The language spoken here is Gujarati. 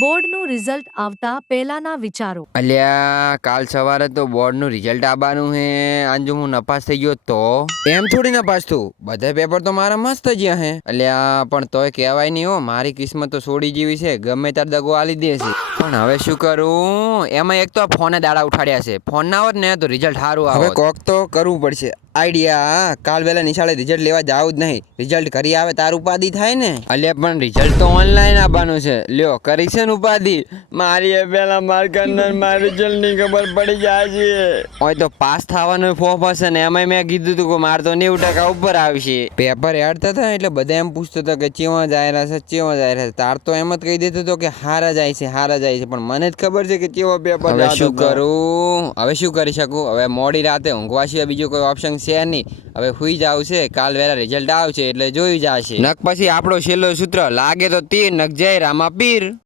બોર્ડનું રિઝલ્ટ આવતા પહેલાના વિચારો. અલ્યા કાલ સવારે તો બોર્ડનું રિઝલ્ટ આવવાનું હે. આજ હું નપાસ થઈ ગયો તો એમ થોડી નપાસ થયું, બધા પેપર તો મારા મસ્ત જ હે. અલ્યા પણ તોય કહેવાય નહીં હો, મારી કિસ્મત તો છોડી જેવી છે, ગમે તાર દગો આલી દે છે. પણ હવે શું કરું? એમાં એક તો ફોને દાડા ઉઠાડ્યા છે. ફોન ના હોત ને તો રિઝલ્ટ સારું આવે. હવે કોક તો કરવું પડશે. આઈડિયા, કાલ વેલા નિશાળે રિઝલ્ટ લેવા જાવ જ નહીં. રિઝલ્ટ કરી આવે તાર ઉપાધિ થાય ને. અલ્યા પણ રિઝલ્ટ તો ઓનલાઈન આવવાનું છે. લ્યો કરી છે ને ઉપાધિ. મારી પેલા માર્કર મારા રિઝલ્ટ ની ખબર પડી જાય છે. ઓય તો પાસ થવાનો ફોફ હશે ને, એમાં મેં કીધું હતું કે મારે તો 90% ઉપર આવશે. પેપર હેડતા હતા એટલે બધા એમ પૂછતા હતા કે ચેવા જાય છે, ચેવા જાય છે. તાર તો એમ જ કહી દેતો હતો કે હારા જાય છે, હારા જાય છે. પણ મને જ ખબર છે કે ચેવો પેપર. હવે શું કરું? હવે શું કરી શકું? હવે મોડી રાતે ઊંઘવા સિવાય બીજું કોઈ ઓપ્શન છે નહીં. હવે હુઈ જ આવશે. કાલ વેલા રિઝલ્ટ આવશે એટલે જોઈ જશે. નક પછી આપણો છેલ્લો સૂત્ર લાગે તો તીર, નક જય રામા પીર.